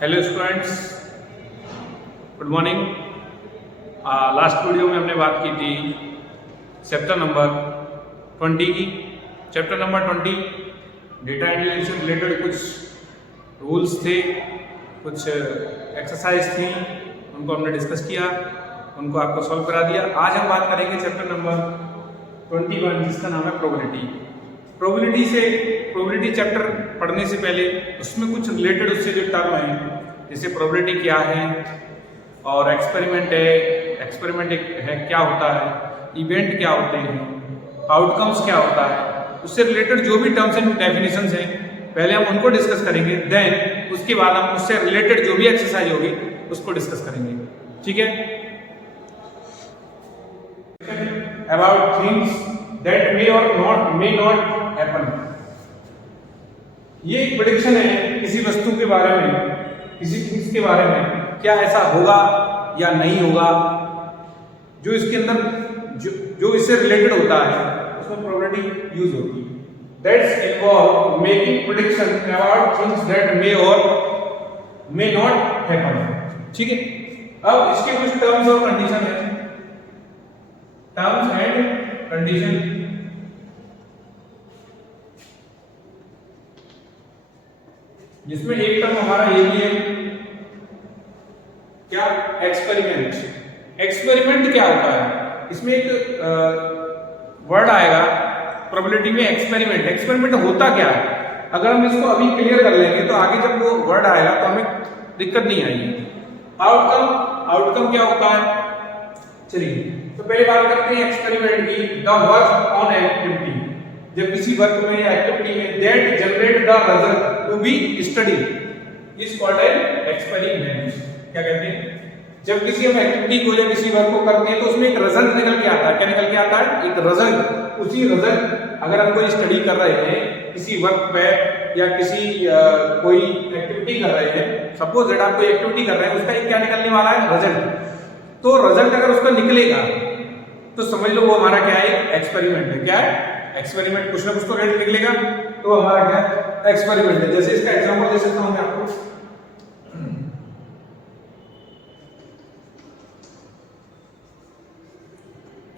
Hello students, good morning. Last video में हमने बात की थी चैप्टर नंबर 20 की। चैप्टर नंबर 20 डेटा एनालिसिस से रिलेटेड कुछ रूल्स थे, कुछ एक्सरसाइज थी, उनको हमने डिस्कस किया, उनको आपको सॉल्व करा दिया। आज हम बात करेंगे चैप्टर नंबर 21 जिसका नाम है प्रोबेबिलिटी। प्रोबेबिलिटी चैप्टर पढ़ने से पहले उसमें कुछ रिलेटेड उससे जो टर्म है, जैसे प्रोबेबिलिटी क्या है और एक्सपेरिमेंट है क्या होता है, इवेंट क्या होते हैं, आउटकम्स क्या होता है, उससे रिलेटेड जो भी टर्म्स एंड डेफिनेशंस हैं पहले हम उनको डिस्कस करेंगे। देन उसके बाद हम उससे रिलेटेड जो भी एक्सरसाइज होगी उसको डिस्कस करेंगे। ठीक है। About things that may not happen. ये एक प्रेडिक्शन है किसी वस्तु के बारे में, किसी चीज के बारे में, क्या ऐसा होगा या नहीं होगा, जो इसके अंदर जो इससे रिलेटेड होता है उसमें प्रोबेबिलिटी यूज होती है। That's involve making prediction about things that may और मे नॉट हैपन। ठीक है। अब इसके कुछ टर्म्स और कंडीशन है, टर्म्स एंड कंडीशन। जिसमें एक टर्म हमारा ये भी है, क्या? एक्सपेरिमेंट। एक्सपेरिमेंट क्या होता है? इसमें एक वर्ड आएगा प्रोबेबिलिटी में, एक्सपेरिमेंट। एक्सपेरिमेंट होता क्या है? अगर हम इसको अभी क्लियर कर लेंगे तो आगे जब वो वर्ड आएगा तो हमें दिक्कत नहीं आएगी। आउटकम क्या होता है? चलिए तो पहले बात करते हैं एक्सपेरिमेंट की। द वर्क ऑन एक्टिविटी, जब किसी वर्क में या एक्टिविटी में that generate the result to be study is called an experiment. क्या कहते हैं? जब किसी हम एक्टिविटी को या किसी वर्क को करते हैं तो उसमें एक रिजल्ट निकल के आता है। क्या निकल के आता है? एक रिजल्ट। उसी रिजल्ट अगर हम कोई स्टडी कर रहे हैं किसी वर्क पे या किसी कोई एक्टिविटी कर रहे हैं, सपोज दैट आप कोई एक्टिविटी कर रहे हैं, उसका एक क्या निकलने वाला है? रिजल्ट। तो रिजल्ट अगर उसका निकलेगा तो समझ लो वो हमारा क्या है? एक्सपेरिमेंट है। क्या है? एक्सपेरिमेंट। कुछ ना कुछ तो रिजल्ट निकलेगा तो हमारा क्या है? एक्सपेरिमेंट है। जैसे इसका एग्जांपल दे सकता हूं मैं आपको।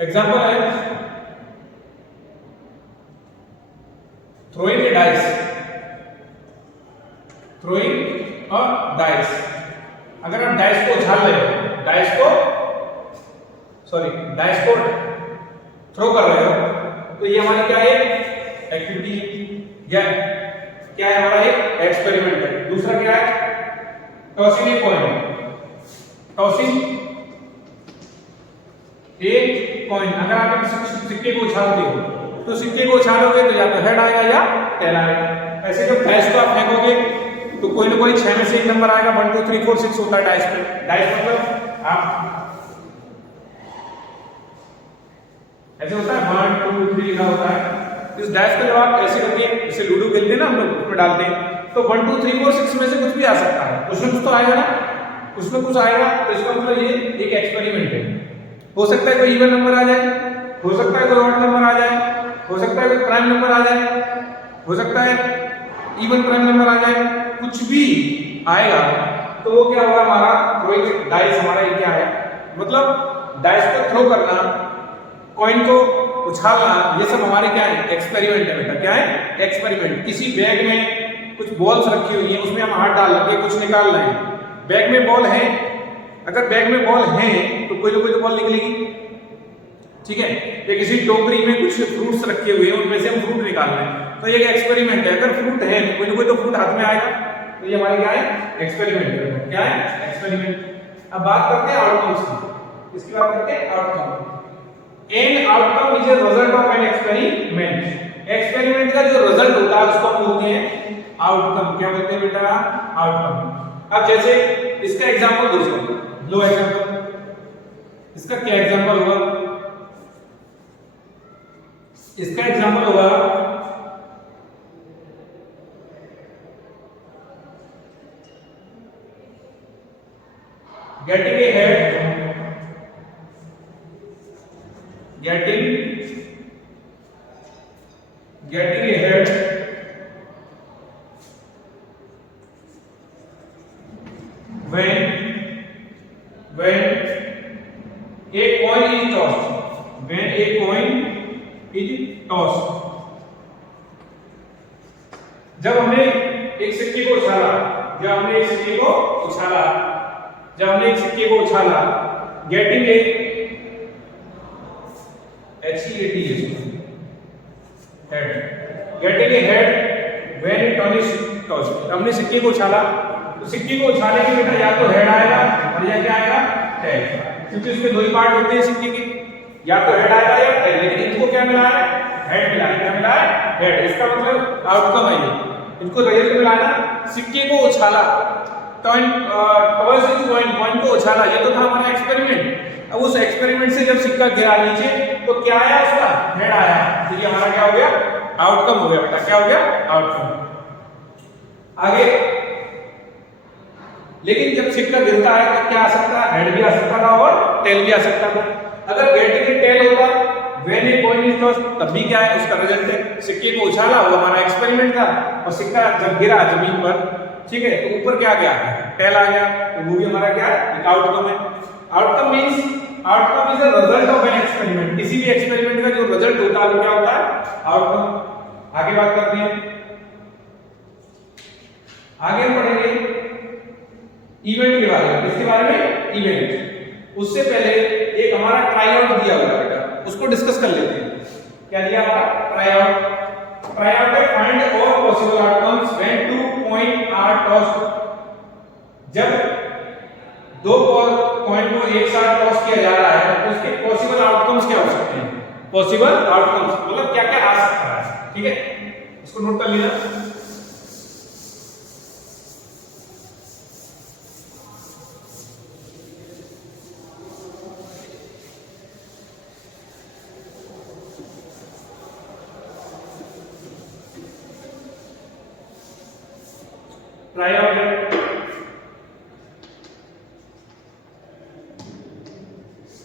एग्जांपल है throwing a dice, throwing a dice। अगर आप डाइस को उछाल रहे हो, डाइस को थ्रो कर रहे हो, तो ये हमारी क्या है? एक्टिविटी या क्या है? हमारा एक एक्सपेरिमेंट है। दूसरा क्या है? Tossing a coin. टॉसिंग एक कॉइन। अगर आप सिक्के को उछालते हो तो सिक्के को उछालोगे तो या तो हेड आएगा या टेल आएगा। ऐसे जब डाइस को आप फेंकोगे तो कोई ना कोई 6 में से एक नंबर आएगा। 1 2 3 4 6 होता है डाइस पे। डाइस मतलब आप ऐसे होता है 1 2 3 लिखा होता है। इस डाइस को जब आप ऐसे करके, जैसे लूडो खेलते हैं ना हम लोग, उसमें डालते हैं तो 1 2 3 4 6 में से कुछ भी आ सकता है। कुछ ना कुछ तो आएगा ना, कुछ ना कुछ आएगा। तो इसका मतलब ये एक एक्सपेरिमेंट है। हो सकता है कोई इवन नंबर आ जाए, हो सकता है कोई ऑड नंबर आ जाए, हो सकता है कोई प्राइम नंबर आ जाए, हो सकता है इवन प्राइम नंबर आ जाए, कुछ भी आएगा तो वो क्या होगा? हमारा थ्रोइंग डाइस। हमारा ये क्या है? मतलब डाइस को थ्रो करना, कॉइन को उछालना, ये सब हमारे क्या है? एक्सपेरिमेंट है बेटा। क्या है? एक्सपेरिमेंट। किसी बैग में कुछ बॉल्स रखी हुई हैं, उसमें हम हाथ डाल के कुछ निकाल रहे हैं। बैग में बॉल है, अगर बैग में बॉल है तो कोई ना कोई तो बॉल निकलेगी। ठीक है। या किसी टोकरी में कुछ फ्रूट्स रखे हुए हैं, उनमें से हम फ्रूट निकाल रहे हैं, तो ये एक्सपेरिमेंट है। अगर फ्रूट है तो कोई ना कोई तो फ्रूट हाथ में आएगा, तो ये हमारे क्या है? एक्सपेरिमेंट है। क्या है? एक्सपेरिमेंट। अब बात करते हैं आउटकम्स की। इसकी बात करते हैं outcome. An outcome is a result of an experiment. Experiment का जो रिजल्ट होता है उसको हम बोलते हैं आउटकम। क्या बोलते हैं बेटा? आउटकम। अब जैसे इसका एग्जांपल दोस्तों लो, एग्जांपल इसका क्या एग्जांपल होगा? इसका एग्जांपल होगा getting a head, getting a head when a coin is tossed, when a coin is tossed, जब हमने एक सिक्के को उछाला, जब हमने एक सिक्के को उछाला, जब हमने एक सिक्के को उछाला, getting a HEAD head, getting a head when it turn is toss, हमने सिक्के को उछाला, तो सिक्के को उछाले के बेटा या तो हेड आएगा और या क्या आएगा टेल, क्योंकि उसके दो ही पार्ट होते हैं सिक्के के, या तो हेड आएगा या टेल, लेकिन इनको क्या मिला है, हेड मिला है, क्या मिला है, हेड। इसका मतलब आउटकम है ये, इनको रिजल्ट मिला ना, सिक्के को उछाला, टॉस इज कॉइन, कॉइन को उछाला, ये तो था हमारा एक्सपेरिमेंट। अब उस एक्सपेरिमेंट से जब सिक्का गिरा नीचे तो क्या आया, उसका हेड आया, तो ये हमारा क्या हो गया, आउटकम हो गया बेटा, क्या हो गया, आउटकम। आगे, लेकिन जब सिक्का गिरता है तो क्या आ सकता है, हेड भी आ सकता था और टेल भी आ सकता था। अगर गेटिंग टेल होता when a coin is tossed, तब भी क्या है, उसका रिजल्ट है, सिक्के को उछाला, वो हमारा एक्सपेरिमेंट था, और सिक्का जब गिरा जमीन पर, ठीक है, तो ऊपर क्या गया, टेल आ गया, तो वो भी हमारा क्या है, एक आउटकम है। Outcome means, outcome is the result of an experiment, किसी भी एक्सपेरिमेंट का जो रिजल्ट होता है वो क्या होता है, आउटकम। आगे बात करते हैं, आगे हम पढ़ेंगे इवेंट के बारे में। किसके बारे में, इवेंट। उससे पहले एक हमारा ट्राई आउट दिया हुआ है बेटा, उसको डिस्कस कर लेते हैं। क्या दिया हमारा, ट्राई आउट। ट्राई आउट है find all possible outcomes when two coin are tossed, जब दो कॉइन को एक साथ टॉस किया जा रहा है तो उसके पॉसिबल आउटकम्स क्या हो सकते हैं, पॉसिबल आउटकम्स मतलब क्या क्या आ सकता है, ठीक है, इसको नोट कर लेना। ट्राई आउट है,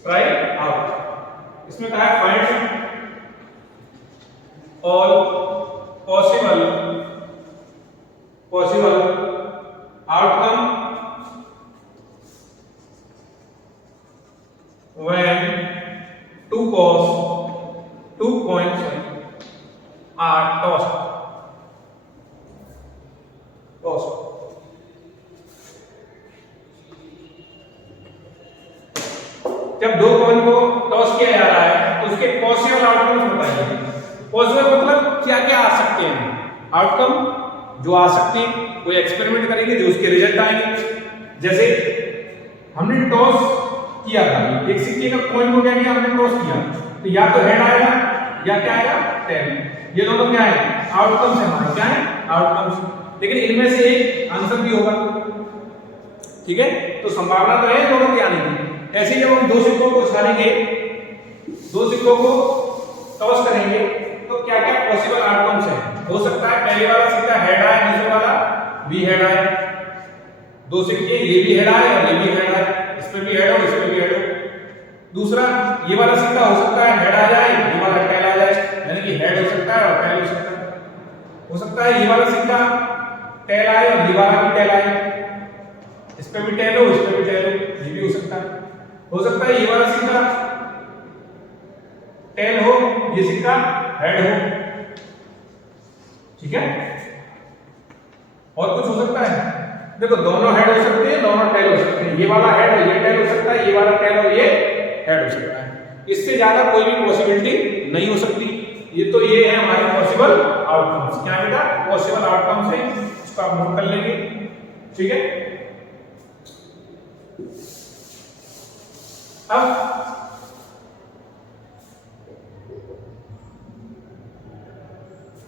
ट्राई आउट, इसमें कहा है find all possible outcome when two coins are tossed. जब दो कॉइन को टॉस किया जा रहा है तो उसके पॉसिबल आउटकम्स बताइए। पॉसिबल मतलब क्या क्या आ सकते हैं, आउटकम जो आ सकते हैं, कोई एक्सपेरिमेंट करेंगे जो उसके रिजल्ट आएंगे। जैसे हमने टॉस किया था, एक सिक्के का कॉइन को क्या किया, हमने टॉस किया, तो या तो हेड आएगा या क्या आएगा, टेल। ये दोनों क्या है, आउटकम्स है हमारे, क्या है, आउटकम्स। लेकिन इनमें से एक आंसर भी होगा, ठीक है, तो संभावना तो है दोनों की आने की। ऐसे जब हम दो सिक्कों को उछालेंगे, दो सिक्कों को टॉस करेंगे, तो क्या क्या पॉसिबल आउटकम्स है। हो सकता है पहले वाला सिक्का हेड आए, दूसरे वाला भी हेड आए, दो सिक्के ये भी हेड आए और ये भी हेड आए, इसमें भी हेड हो, इसमें भी हेड हो। दूसरा, ये वाला सिक्का हो सकता है हेड आ जाए, ये वाला टेल आ जाए, यानी कि हेड हो सकता है और टेल हो सकता है। हो सकता है ये वाला सिक्का टेल आए और ये वाला भी टेल आए, इस पे भी टेल हो, इस पे भी टेल हो, ये भी हो सकता है। हो सकता है ये वाला सिक्का टेल हो, ये सिक्का हेड हो, ठीक है। और कुछ हो सकता है, देखो दोनों हेड हो सकते हैं, दोनों टेल हो सकते हैं, ये वाला हेड और ये टेल हो सकता है, ये वाला टेल और ये हेड हो सकता है। इससे ज्यादा कोई भी पॉसिबिलिटी नहीं हो सकती। ये तो ये है हमारे पॉसिबल आउटकम्स। क्या बेटा, पॉसिबल आउटकम्स है, इसको आप नोट कर लेंगे, ठीक है। अब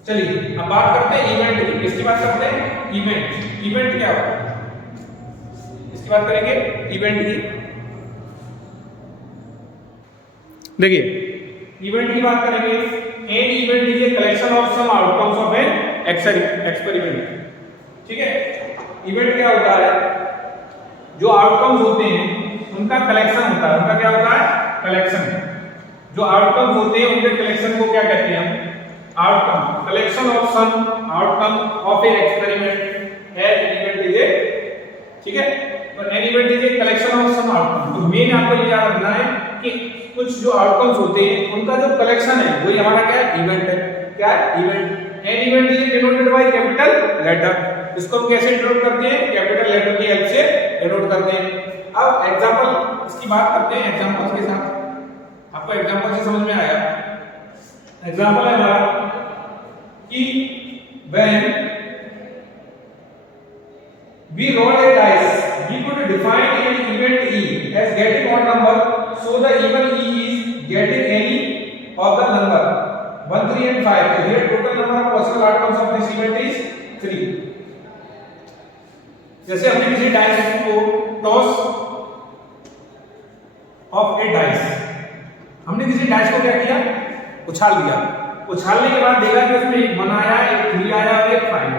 चलिए अब बात करते हैं इवेंट की। किसकी बात करते हैं, इवेंट। इवेंट क्या होता है, इसकी बात करेंगे, इवेंट की। देखिए इवेंट की बात करेंगे, an event is a collection of some outcomes of an experiment, ठीक है। इवेंट क्या होता है, जो आउटकम्स होते हैं उनका कलेक्शन होता है। उनका क्या होता है, कलेक्शन। जो आउटकम्स होते हैं उनके कलेक्शन को क्या कहते हैं, outcome. Collection of some outcome of a experiment as event is a, ठीक है। और an event is a collection of some outcome. तो मेन आपको ये याद रखना है कि कुछ जो आउटकम्स होते हैं उनका जो कलेक्शन है वही हमारा क्या है, इवेंट है। क्या है, event. An event is denoted by capital letter. इसको हम कैसे डिनोट करते हैं, कैपिटल लेटर की हेल्प से डिनोट करते हैं। अब एग्जांपल इसकी बात करते हैं एग्जांपल्स के साथ। आपको एग्जांपल से समझ में आया। एग्जांपल है हमारा कि when we roll a dice, we could define an event E as getting odd number, so the event E is getting any of the number 1, 3 and 5. So here total number of possible outcomes of this event is 3. जैसे हमने किसी dice को toss of A dice, हमने किसी dice को क्या किया, उछाल दिया। उछालने के बाद देखा कि उसमें एक 1 आया, एक 3 आया और एक 5।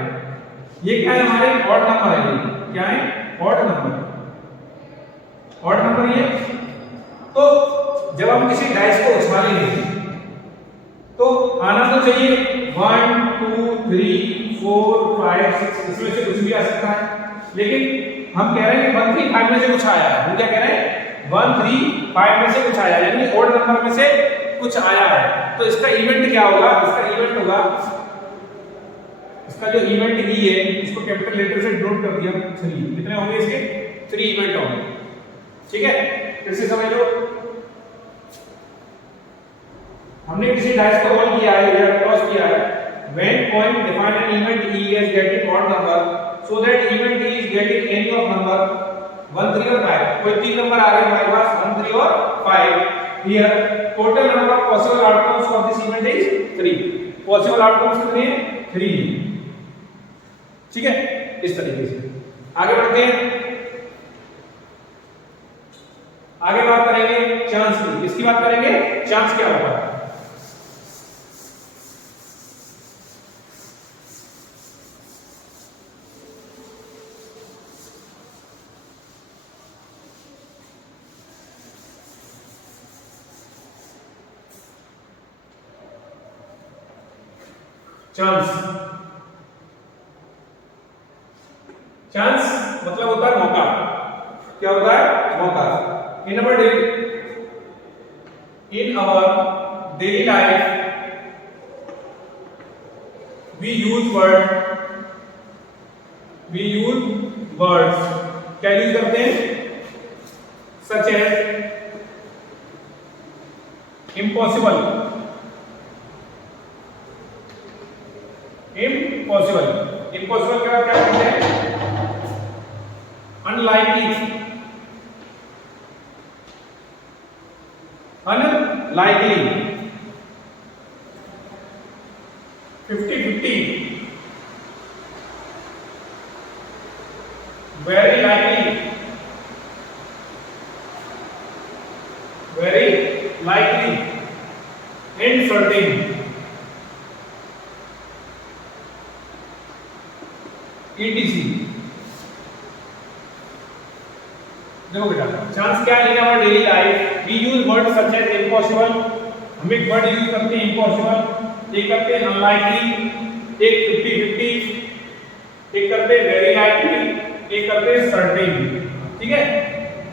ये क्या है, हमारे ऑड नंबर है। ये क्या है, ऑड नंबर। ऑड नंबर ये। तो जब हम किसी डाइस को उछालेंगे तो आना तो चाहिए 1 2 3 4 5 6, इसमें से कुछ भी आ सकता है। लेकिन हम कह रहे हैं कि 1 3 5 में से कुछ आया है। हम क्या कह रहे हैं, 1 3 5 में से कुछ आया, यानी ऑड नंबर में से कुछ आया है। तो इसका इवेंट क्या होगा, इसका इवेंट होगा, इसका जो इवेंट ई है इसको कैपिटल लेटर से डिनोट कर दिया 3। कितने होंगे इसके, 3 इवेंट होंगे। ठीक है, फिर से समझ लो। हमने किसी डाइस को रोल किया है या टॉस किया है। When coin define an event E as getting odd number, so that event E is getting any of number 1 3 और 5। कोई 3 नंबर आ रहे हैं हमारे पास, 1 3 और 5। Here total number of possible outcomes of this event is 3। Possible outcomes कितने हैं, 3। ठीक है, इस तरीके से आगे बढ़ते हैं। आगे बात करेंगे चांस की। किसकी बात करेंगे, चांस क्या होगा। चांस, चांस मतलब होता है मौका। क्या होता है, मौका। In our daily life we use words क्या यूज करते हैं, सच एज इम्पॉसिबल, इम्पॉसिबल क्या कहते हैं, unlikely, unlikely, 50-50, very likely, and certain, ETC। देखो बेटा, चांस क्या है, in our daily life we use word such as impossible. हम एक वर्ड यूज करते हैं इम्पॉसिबल, एक करते हैं अनलाइकली, एक 50-50, एक करते हैं वेरी लाइकली, एक करते हैं सर्टेन। ठीक है,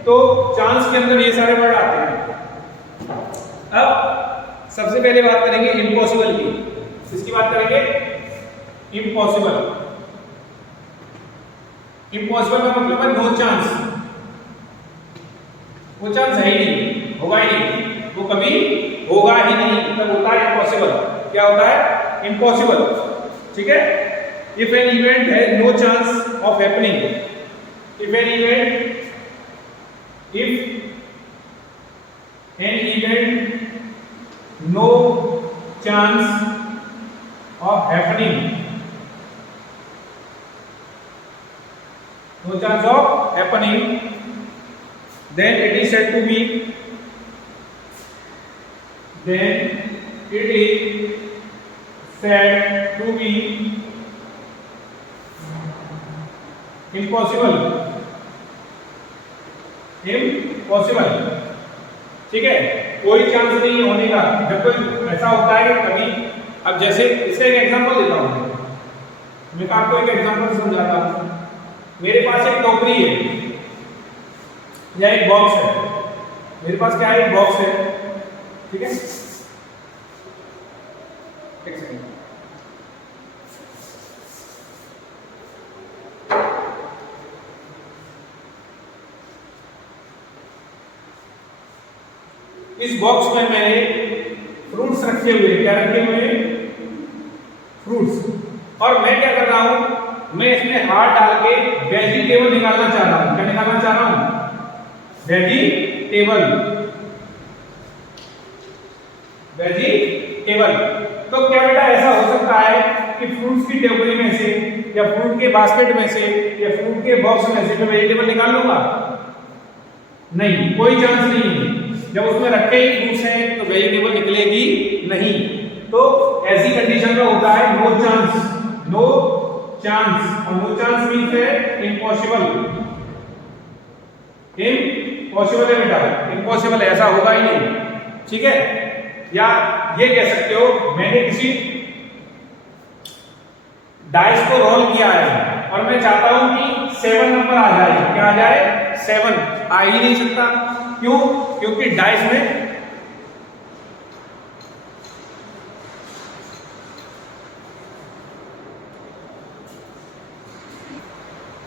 तो चांस के अंदर ये सारे वर्ड आते हैं। अब सबसे पहले बात करेंगे इम्पॉसिबल की। किसकी बात करेंगे, इम्पॉसिबल। इम्पॉसिबल का मतलब है नो चांस, वो चांस है ही नहीं, होगा ही नहीं, वो कभी होगा ही नहीं, तब होता है इम्पॉसिबल। क्या होता है, इम्पॉसिबल। ठीक है, इफ एन इवेंट है no chance of happening, if an event no chance of happening, no chance of happening, then it is said to be impossible। ठीक है, कोई चांस नहीं होने का। जब कोई ऐसा होता है कि कभी, अब जैसे इसका एक एग्जांपल देता हूं मैं आपको, एक एग्जांपल समझाता हूं। मेरे पास एक टोकरी है, या एक बॉक्स है, मेरे पास क्या है, एक बॉक्स है, ठीक है, एक सेकंड, इस बॉक्स में मैंने फ्रूट्स रखे हुए, क्या रखे हुए, फ्रूट्स, और मैं क्या कर रहा हूं, मैं इसमें हाथ डाल के वेजिटेबल निकालना चाह रहा हूं। क्या निकालना चाह रहा हूं, वेजिटेबल, वेजिटेबल। तो क्या बेटा ऐसा हो सकता है कि फ्रूट्स की टोकरी में से या फ्रूट के बास्केट में से या फ्रूट के बॉक्स में से मैं वेजिटेबल निकाल लूंगा? नहीं, कोई चांस नहीं है। जब उसमें रखे ही फ्रूट्स हैं तो वेजिटेबल निकलेगी नहीं। तो ऐसी कंडीशन में होता है नो चांस, नो चांस, और नो चांस मींस है इम्पॉसिबल, इम्पॉसिबल है बेटा, इम्पॉसिबल, ऐसा होगा ही नहीं, ठीक है। या ये कह सकते हो मैंने किसी डाइस को रोल किया है और मैं चाहता हूं कि 7 नंबर आ जाए, क्या आ जाए, 7, आ ही नहीं सकता, क्यों, क्योंकि डाइस में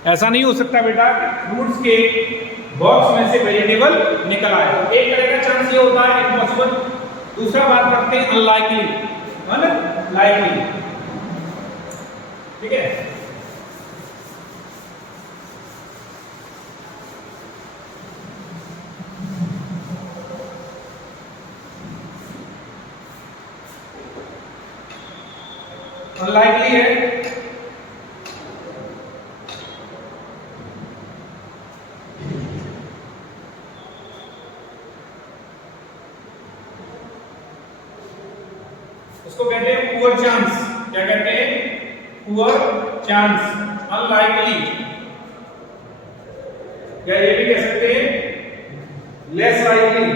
ऐसा नहीं हो सकता बेटा फ्रूट्स के बॉक्स में से वेजिटेबल निकल आए। एक तरह का चांस ये होता है इम्पॉसिबल। दूसरा बात करते हैं अनलाइकली, अनलाइकली, ठीक है। अनलाइकली है उसको कहते हैं पुअर चांस। क्या कहते हैं, पुअर चांस, अनलाइकली, या ये भी कह सकते हैं लेस लाइकली।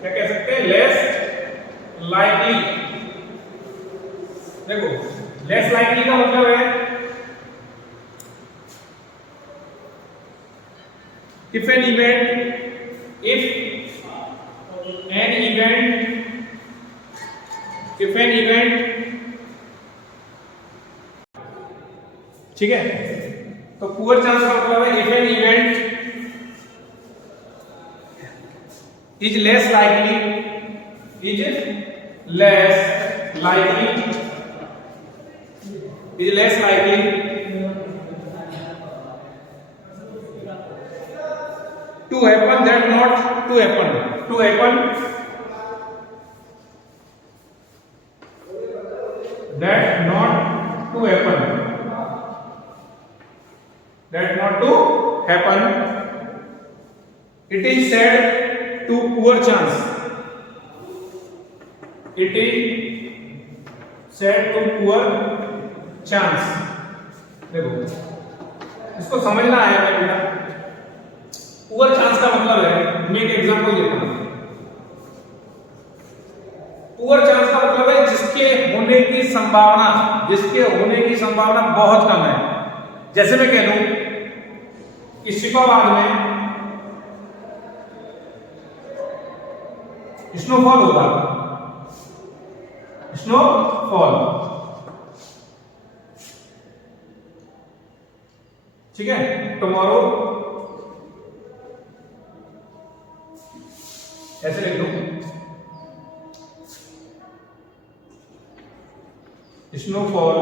क्या कह सकते हैं, लेस लाइकली। देखो लेस लाइकली का मतलब है if an event, if an event, ठीक है। तो पुअर चांस का मतलब है if an event is less likely, is less likely, is less likely to happen that not to happen, to happen that not to happen, that not to happen, it is said to poor chance, it is said to poor chance। देखो इसको समझना है बेटा। Poor chance का मतलब है, मैं एक एग्जांपल देता हूं। पुअर चांस का मतलब है जिसके होने की संभावना, जिसके होने की संभावना बहुत कम है। जैसे मैं कह दूं कि शिकाबाद में स्नोफॉल होगा, स्नोफॉल, ठीक है, टुमारो, ऐसे लिख लो, स्नोफॉल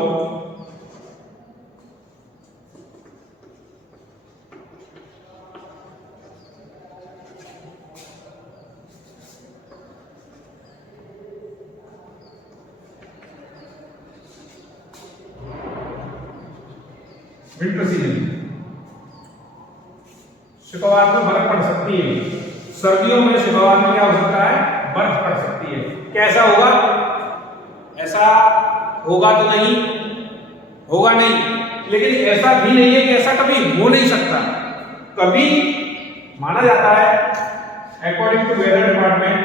विंटर सीजन, शुक्रवार में बर्फ पड़ सकती है। सर्दियों में शुक्रवार में क्या हो सकता है, बर्फ पड़ सकती है। कैसा होगा, ऐसा होगा तो नहीं, होगा नहीं, लेकिन ऐसा भी नहीं है कि ऐसा कभी हो नहीं सकता। कभी माना जाता है अकॉर्डिंग टू वेदर डिपार्टमेंट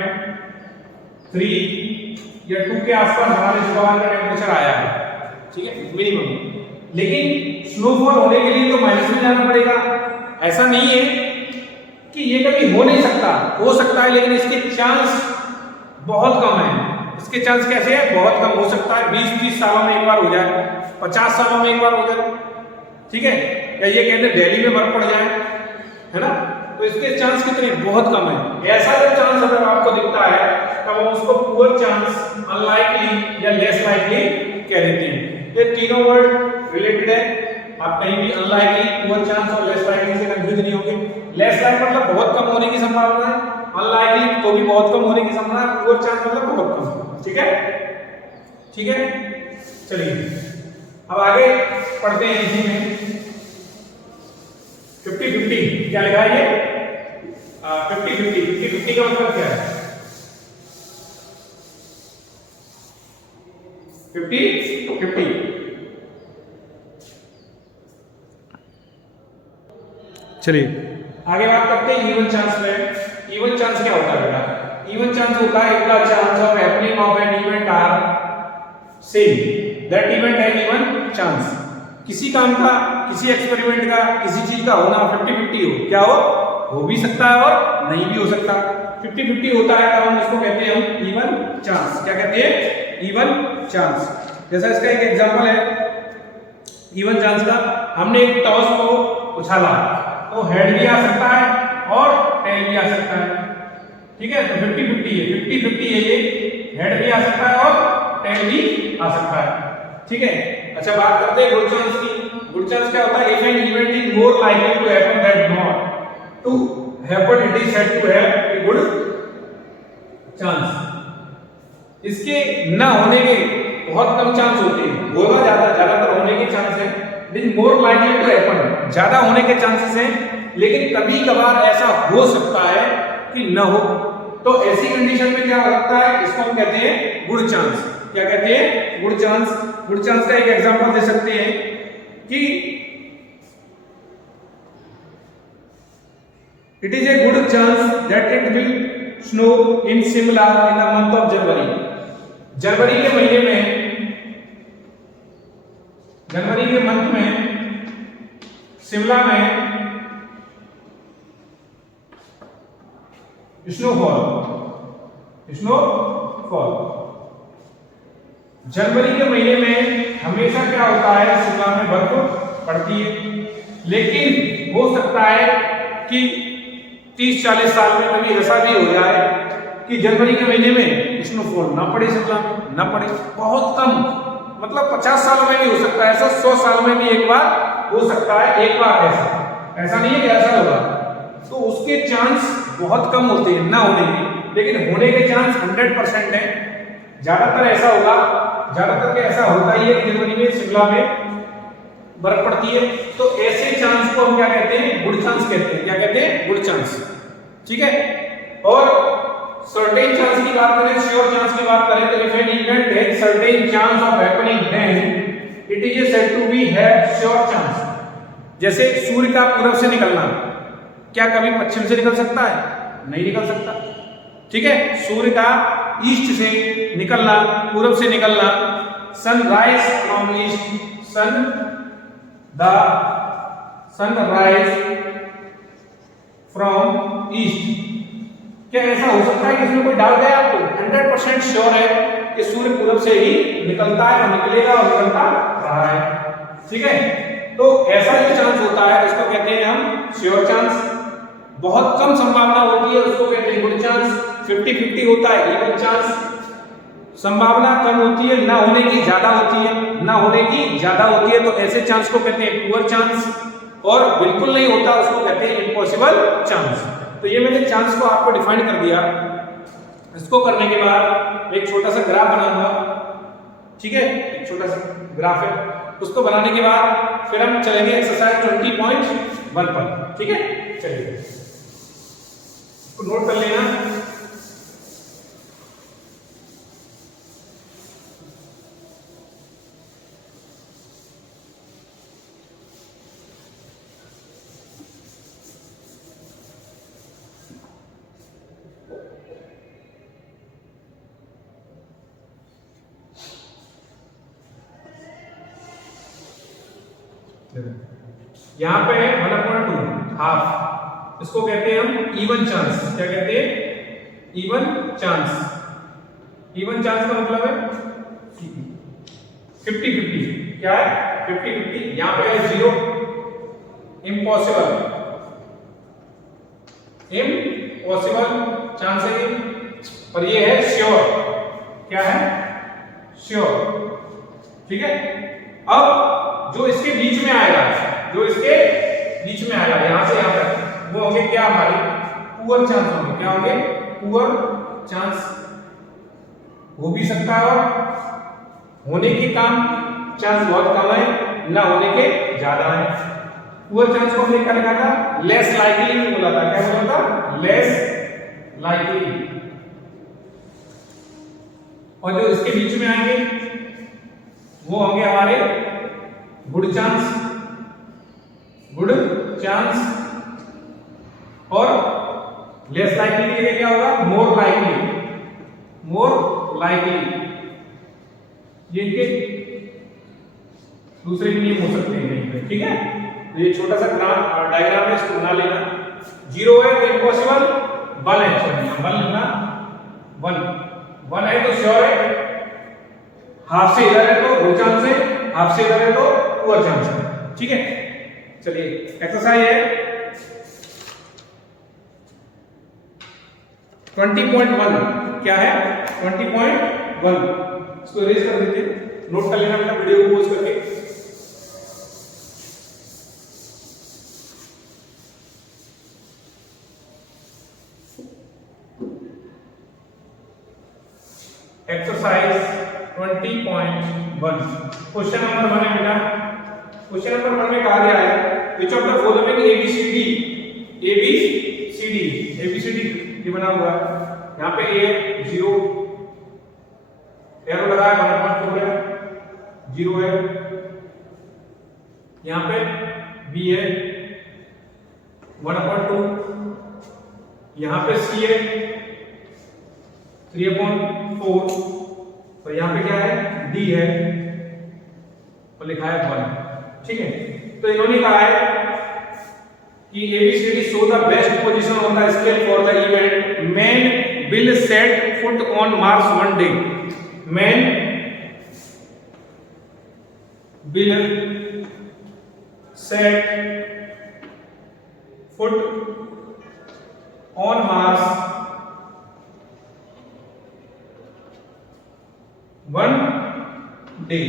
3 या 2 के आसपास हमारे शुक्रवार का टेम्परेचर आया है, ठीक है, मिनिमम। लेकिन स्नोफॉल होने के लिए तो माइनस में जाना पड़ेगा। ऐसा नहीं है हो सकता है, लेकिन इसके चांस बहुत कम है। इसके चांस कैसे है? बहुत कम। हो सकता है 20-30 सालों में एक बार हो जाए, 50 सालों में एक बार हो जाए, ठीक है। या ये कहते हैं दिल्ली में बर्फ पड़ जाए, है ना, तो इसके चांस कितने? बहुत कम है। ऐसा जो चांस अगर आपको दिखता है तब हम उसको पुअर चांस, अनलाइकली या लेस लाइकली कह देते हैं। ये तीनों वर्ड रिलेटेड है, आप कहीं भी अनलाइकली, पुअर चांस और लेस लाइकली से कंफ्यूज नहीं होंगे। लेस लाइक मतलब बहुत कम होने की संभावना है, अनलाइकली तो भी बहुत कम होने की संभावना है, पुअर चांस मतलब बहुत कम। ठीक है, ठीक है, चलिए अब आगे पढ़ते हैं इसी में। 50-50 क्या लिखा है ये? 50-50 का मतलब क्या है? 50-50। चलिए आगे बात करते हैं इवन चांस में। इवन चांस क्या होता है बेटा? इवन चांस होता है if the chance of happening of an event are same, that event has even chance. किसी काम का, किसी एक्सपेरिमेंट का, किसी चीज का होना 50-50 हो, क्या हो भी सकता है और नहीं भी हो सकता। 50-50 होता है तब हम उसको कहते हैं हम इवन चांस। क्या कहते हैं? Even chance. जैसा इसका एक एग्जांपल है इवन चांस का, हमने एक टॉस को उछाला तो हेड भी आ सकता है और टेल भी आ सकता है, ठीक है। तो 50-50 है, 50-50 है, ये हेड भी आ सकता है और टेल भी आ सकता है, ठीक है। अच्छा बात करते हैं गुड चांस की। गुड चांस क्या होता है? If an event is more likely to happen that not to happen, it is said to have a good chance. इसके न होने के बहुत कम चांस होते हैं, होगा ज्यादातर होने के चांस है, it is more likely to happen, ज्यादा होने के चांसेस हैं, लेकिन कभी कभार ऐसा हो सकता है कि न हो। तो ऐसी कंडीशन में क्या हो सकता है? इसको हम कहते हैं गुड चांस। क्या कहते हैं? Good chance. गुड चांस का एक एग्जांपल दे सकते हैं कि it is a good chance that it will snow in Shimla in the month of January. जनवरी के महीने में, जनवरी के मंथ में शिमला में स्नोफॉल। जनवरी के महीने में हमेशा क्या होता है? शिमला में बर्फ पड़ती है, लेकिन हो सकता है कि 30-40 साल में कभी ऐसा भी हो जाए कि जनवरी के महीने में स्नोफॉल ना पड़े, शिमला में ना पड़े, बहुत कम, मतलब 50 सालों में भी हो सकता है ऐसा, 100 साल में भी एक बार हो सकता है, एक बार ऐसा नहीं है कि ऐसा होगा। तो उसके चांस बहुत कम होते हैं ना होने के, लेकिन होने के चांस 100% है। ज्यादातर ऐसा होगा, ज्यादातर के ऐसा होता ही है कि जनवरी में शिमला में बर्फ पड़ती है। तो ऐसे चांस को हम क्या कहते हैं? गुड चांस कहते हैं। क्या कहते हैं? गुड चांस, ठीक है। और सर्टेन चांस की बात करें, श्योर चांस की बात करें, तो if an event has certain chance of happening then it is said to be have sure chance. जैसे सूर्य का पूरब से निकलना, क्या कभी पश्चिम से निकल सकता है? नहीं निकल सकता, ठीक है। सूर्य का ईस्ट से निकलना, पूरब से निकलना, sunrise from east, sunrise from east. क्या ऐसा हो सकता है कि इसमें कोई डाउट है आपको? 100% श्योर है कि सूर्य पूरब से ही निकलता है और निकलेगा और निकलता रहा है, ठीक है। तो ऐसा जो चांस होता है इसको कहते हैं हम श्योर चांस। बहुत कम संभावना होती है उसको कहते हैं गुड चांस। 50-50 होता है इवन चांस। संभावना कम होती है, ना होने की ज्यादा होती है, ना होने की ज्यादा होती है, तो ऐसे चांस को कहते हैं पुअर चांस। और बिल्कुल नहीं होता उसको कहते हैं इम्पॉसिबल चांस। तो ये मैंने चांस को आपको डिफाइन कर दिया। इसको करने के बाद एक छोटा सा ग्राफ बनाऊंगा, ठीक है, एक छोटा सा ग्राफ है। उसको बनाने के बाद फिर हम चलेंगे एक्सरसाइज 20.1 पर, ठीक है। चलिए इसको नोट कर लेना। यहाँ पे 1/2 हाफ, इसको कहते हैं हम इवन चांस। क्या कहते हैं? Even chance. इवन चांस का मतलब है 50-50। क्या है? 50-50। यहां पे है 0, इम्पॉसिबल, इम्पॉसिबल चांस है, और ये है श्योर। क्या है? श्योर। ठीक है। अब जो इसके बीच में आएगा, जो इसके बीच में आएगा यहां से यहां तक, वो होंगे क्या? हमारे पुअर चांस होंगे। क्या होंगे? Poor chance. हो भी सकता है और होने के काम चांस बहुत कम है, ना होने के ज्यादा है। पुअर चांस को हमने क्या लिखा था? लेस लाइकली बोला था। क्या बोला था? Less likely. और जो इसके बीच में आएंगे वो होंगे हमारे गुड चांस, गुड चांस। और लेस लाइकली की जगह क्या होगा? More likely, more likely. ये के दूसरे नियम हो सकते हैं नहीं पे। ठीक है। तो ये छोटा सा ग्राफ डायग्राम है, इसको बना लेना। 0 है तो इम्पॉसिबल, 1 है, सॉरी 1 लिखना, 1 है तो श्योर है, हाफ से इधर है तो गुड चांस है, हाफ से इधर है तो पुअर चांस है। ठीक है। चलिए एक्सरसाइज है 20.1। क्या है? 20.1। इसको इरेज कर दीजिए, नोट कर लेना अपना वीडियो को पॉज करके। एक्सरसाइज 20.1 क्वेश्चन नंबर 1 है बेटा। क्वेश्चन नंबर 1 में कहा गया है which of the following ABCD ये बना हुआ है। यहाँ पे A 0, एरो लगा है, 1.4 है, 0 है। यहाँ पे B है 1/2, यहाँ पे C है 3/4, और यहाँ पे क्या है? D है और लिखा है 1। ठीक है। तो इन्होंने कहा है कि ABCD show the best position on the scale for the event man will set foot on Mars one day. Man will set foot on Mars one day.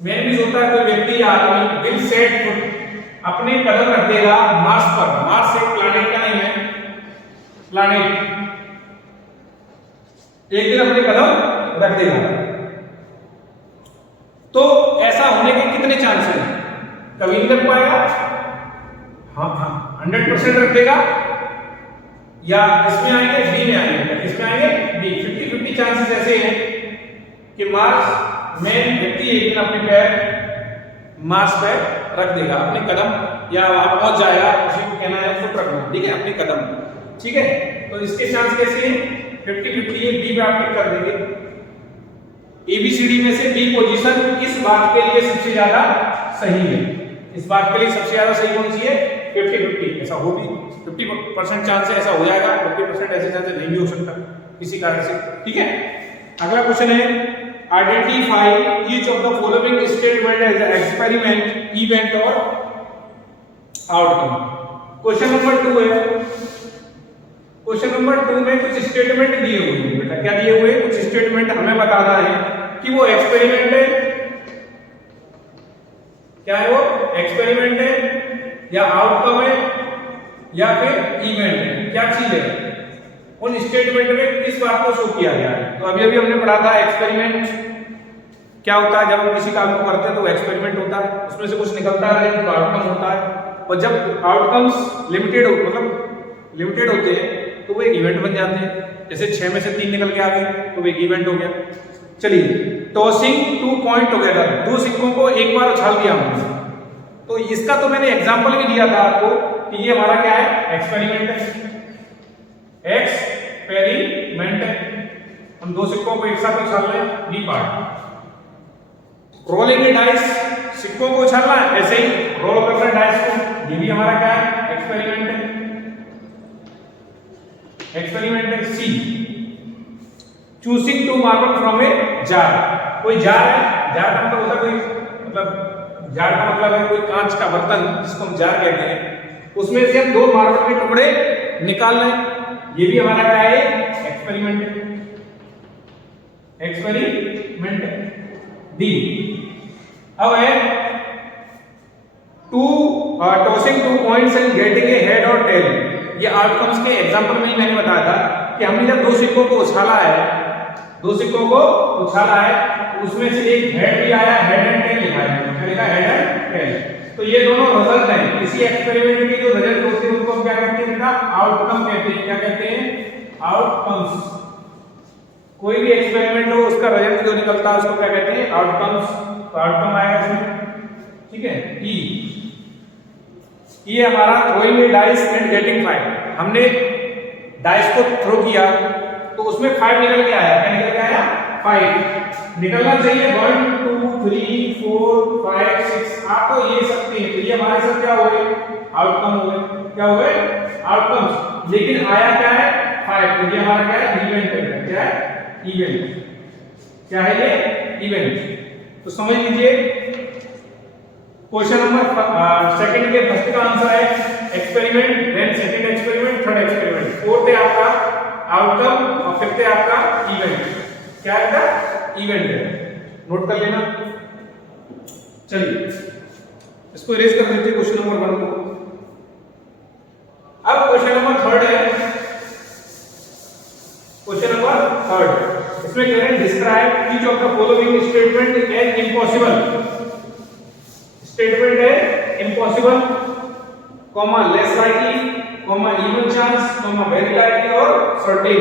Man भी होता है कोई व्यक्ति या आदमी, विल सेट फुट अपने कदम रख देगा मार्स पर। मार्स एक प्लैनेट का नहीं है, प्लैनेट एक दिन अपने कदम रख देगा। तो ऐसा होने के कितने चांस हैं? कभी नहीं रख पाएगा, हाँ 100% रख देगा, या इसमें आएंगे बी में आएंगे, इसमें आएंगे बी। 50-50 चांसेस ऐसे हैं कि मार्स में व्यक्ति एक दिन अपने पैर मार्स पे रख देगा, अपने कदम, या वहां पहुंच जाएगा, उसी को कहना है फुट रखना। ठीक है, अपने कदम। ठीक है। तो इसके चांस कैसे हैं? 50-50 है, बी पे आप टिक कर देंगे। ABCD में से बी पोजीशन इस बात के लिए सबसे ज्यादा सही है। इस बात के लिए सबसे ज्यादा सही कौन सी है? 50-50। ऐसा हो भी 50% चांस है ऐसा हो जाएगा, 50% ऐसे चांस नहीं भी हो सकता किसी कारण से। ठीक है। अगला क्वेश्चन है identify each of the following statement as experiment, event और आउटकम। क्वेश्चन नंबर 2 है। क्वेश्चन नंबर 2 में कुछ स्टेटमेंट दिए हुए हैं बेटा। क्या दिए हुए? कुछ स्टेटमेंट हमें बताना है कि वो एक्सपेरिमेंट है, क्या है वो? एक्सपेरिमेंट है या आउटकम है या फिर इवेंट है, क्या चीज है? उन स्टेटमेंट में किस बात को शो किया गया है? तो अभी हमने पढ़ा था एक्सपेरिमेंट क्या होता है। जब हम किसी काम को करते हैं तो एक्सपेरिमेंट होता है, उसमें से कुछ निकलता है तो आउटकम होता है। और जब आउटकम्स लिमिटेड होते हैं तो वो एक इवेंट बन जाते हैं। जैसे 6 में से 3 निकल के आ गए तो वो एक इवेंट हो गया। चलिए, टॉसिंग 2 कॉइन टुगेदर, 2 सिक्कों को एक बार उछाल दिया हमने। तो इसका तो मैंने एग्जांपल भी दिया था आपको कि ये हमारा क्या है? एक्सपेरिमेंट है। एक्सपेरिमेंट है। हम 2 सिक्कों को एक साथ उछाल रहे हैं, B part. Rolling the dice सिक्कों को उछालना है, ऐसे ही रोल करना है डाइस को। ये भी हमारा क्या है, एक्सपेरिमेंट है। एक्सपेरिमेंट है C, choosing two marble from a jar. कोई जार है, जार का मतलब होता है कोई, मतलब जार का मतलब है कोई कांच का बर्तन जिसको हम जार कहते हैं, उसमें से हम 2 मार्बल के टुकड़े निकाल रहे हैं। ये भी हमारा क्या है, एक्सपेरिमेंट है। Experiment D. अब है tossing 2 points and getting a head और टेल। ये आउटकम्स के एग्जांपल में ही मैंने बताया था कि हमने जब 2 सिक्कों को उछाला है, 2 सिक्कों को उछाला है, उसमें से एक हेड भी आया, हेड एंड टेल लिखा है, क्या लिखा है, हेड एंड टेल। तो ये दोनों रिजल्ट हैं किसी एक्सपेरिमेंट के। जो रिजल्ट होते हैं उनको हम क्या कहते हैं बेटा, आउटकम कहते हैं। क्या कहते हैं, आउटकम्स। कोई भी एक्सपेरिमेंट हो उसका रिजल्ट जो निकलता है उसको क्या कहते हैं, आउटकम्स। तो आउटकम आएगा इसमें, ठीक है। ई, ये हमारा throwing A dice and getting 5। हमने डाइस को थ्रो किया तो उसमें 5 निकल के आया। क्या निकल के आया, 5 निकलना चाहिए। 1 2 3 4 5 6 आप तो ये सकते हैं। तो ये हमारे साथ क्या हुए, आउटकम हुए। क्या हुए, आउटकम्स। लेकिन आया क्या है, 5। तो ये हमारा क्या है, इवेंट है। क्या है, इवेंट। क्या है ये, इवेंट। तो समझ लीजिए क्वेश्चन नंबर सेकंड के फर्स्ट का आंसर है experiment, then second experiment, third experiment, fourth है आपका आउटकम और फिफ्थ है आपका इवेंट। क्या है, इवेंट है। नोट कर लेना। चलिए इसको इरेज कर दीजिए क्वेश्चन नंबर 1 को। अब क्वेश्चन नंबर थर्ड है, क्वेश्चन नंबर थर्ड। इसमें कह रहे हैं describe each of the following statement as impossible. Statement है impossible, comma less likely, comma even chance, comma very likely और सर्टेन।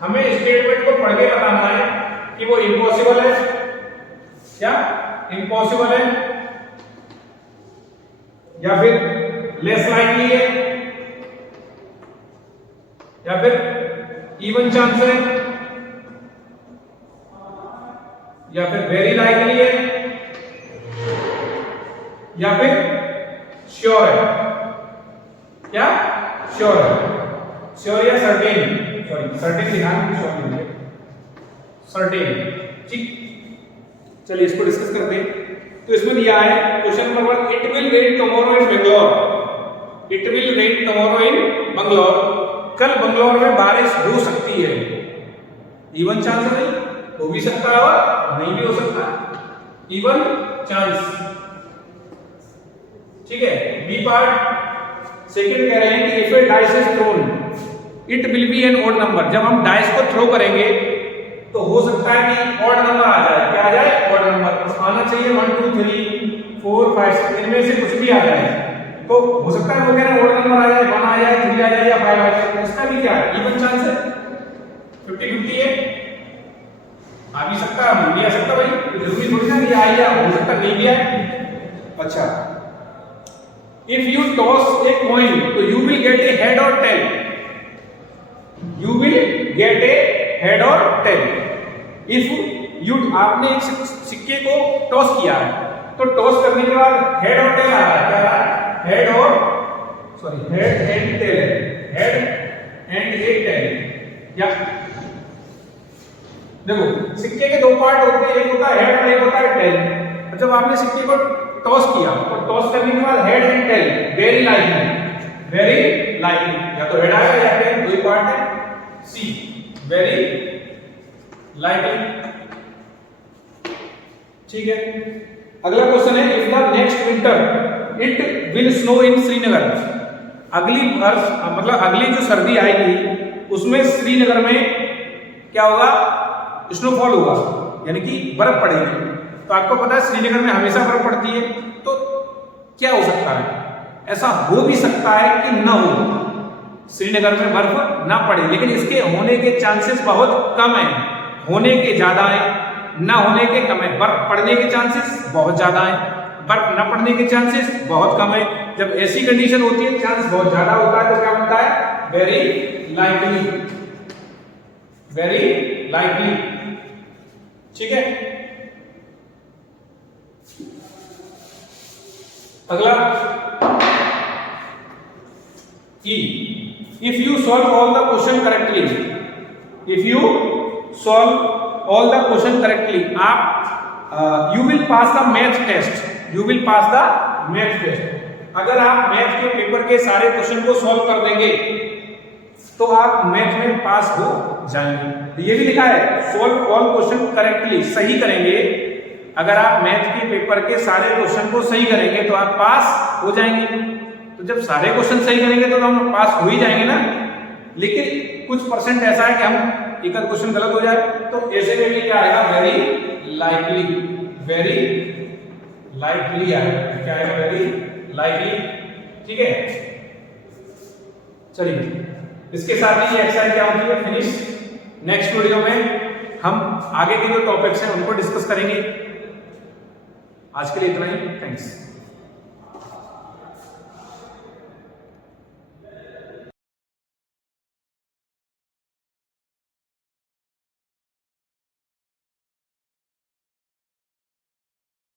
हमें स्टेटमेंट को पढ़ के बताना है कि वो इम्पॉसिबल है, क्या इम्पॉसिबल है, या फिर लेस लाइकली है, या फिर इवन चांस है, या फिर वेरी लाइकली है, या फिर श्योर है। क्या श्योर है, श्योर या सर्टेन, सॉरी सर्टेन लिखा है, श्योर नहीं है, सर्टेन। ठीक, चलिए इसको डिस्कस करते हैं। तो इसमें दिया है question number 1, it will rain tomorrow in Bangalore. It will rain tomorrow in Bangalore. कल बेंगलोर में बारिश हो सकती है। इवन चांस नहीं, हो भी सकता है और नहीं भी हो सकता, इवन चांस। ठीक है। बी पार्ट सेकंड कह रहे हैं कि if a dice is thrown it will be an odd number. जब हम डाइस को थ्रो करेंगे तो हो सकता है कि ऑड नंबर आ जाए। क्या आ जाए, ऑड नंबर। आना चाहिए 1 2 3 4 5 6, इनमें से कुछ भी आ जाए। तो हो सकता है वो कह रहे हैं ऑड नंबर आ जाए, 1 आ जाए, 3 आ जाए या 5 आ जाए। इसका भी क्या है, इवन चांस है, 50-50 है। आ भी सकता है, नहीं भी आ सकता। भाई जरूरी थोड़ी ना कि आ या हो सकता नहीं भी आए। अच्छा, if you toss a coin तो you will get a head or tail. You will get a head or tail. If you आपने एक सिक्के को टॉस किया है तो टॉस करने के बाद हेड और टेल आ रहा है। क्या आ रहा है, हेड और sorry head and tail, head and a tail. या देखो सिक्के के 2 पार्ट होते हैं, एक होता है हेड और एक होता है टेल। जब आपने सिक्के को टॉस किया और टॉस करने के बाद head and tail, very likely, very likely, या तो हेड आएगा या टेल, 2 पार्ट है। C, very likely. ठीक है। अगला क्वेश्चन है if the next winter it will snow in Srinagar. अगली वर्ष मतलब अगली जो सर्दी आएगी उसमें श्रीनगर में क्या होगा, स्नोफॉल होगा, यानी कि बर्फ पड़ेगी। तो आपको पता है श्रीनगर में हमेशा बर्फ पड़ती है। तो क्या हो सकता है, ऐसा हो भी सकता है कि ना हो, श्रीनगर में बर्फ ना पड़े, लेकिन इसके होने के चांसेस बहुत कम है। होने के ज्यादा है, ना होने के कम है। बर्फ पड़ने के चांसेस बहुत ज्यादा है, बर्फ ना पड़ने के चांसेस बहुत कम है। जब ऐसी कंडीशन होती है, चांस बहुत ज्यादा होता है, तो क्या बनता है, वेरी लाइकली, वेरी लाइकली। ठीक है। अगला E, if you solve all the question correctly, if you solve all the question correctly, आप you will pass the math test, you will pass the math test. अगर आप math के paper के सारे question को सॉल्व कर देंगे तो आप मैथ में पास हो जाएंगे। ये भी लिखा है सॉल्व ऑल क्वेश्चन करेक्टली, सही करेंगे। अगर आप मैथ के पेपर के सारे क्वेश्चन को सही करेंगे तो आप पास हो जाएंगे। तो जब सारे क्वेश्चन सही करेंगे तो हम पास हो ही जाएंगे ना। लेकिन कुछ परसेंट ऐसा है कि हम एक क्वेश्चन गलत हो जाए तो ऐसे में भी क्या आएगा, वेरी लाइकली आएगा। क्या आएगा, वेरी लाइकली। ठीक है, चलिए इसके साथ ही ये एक्सरसाइज क्या होती है फिनिश। नेक्स्ट वीडियो में हम आगे के जो टॉपिक्स हैं उनको डिस्कस करेंगे। आज के लिए इतना ही, थैंक्स।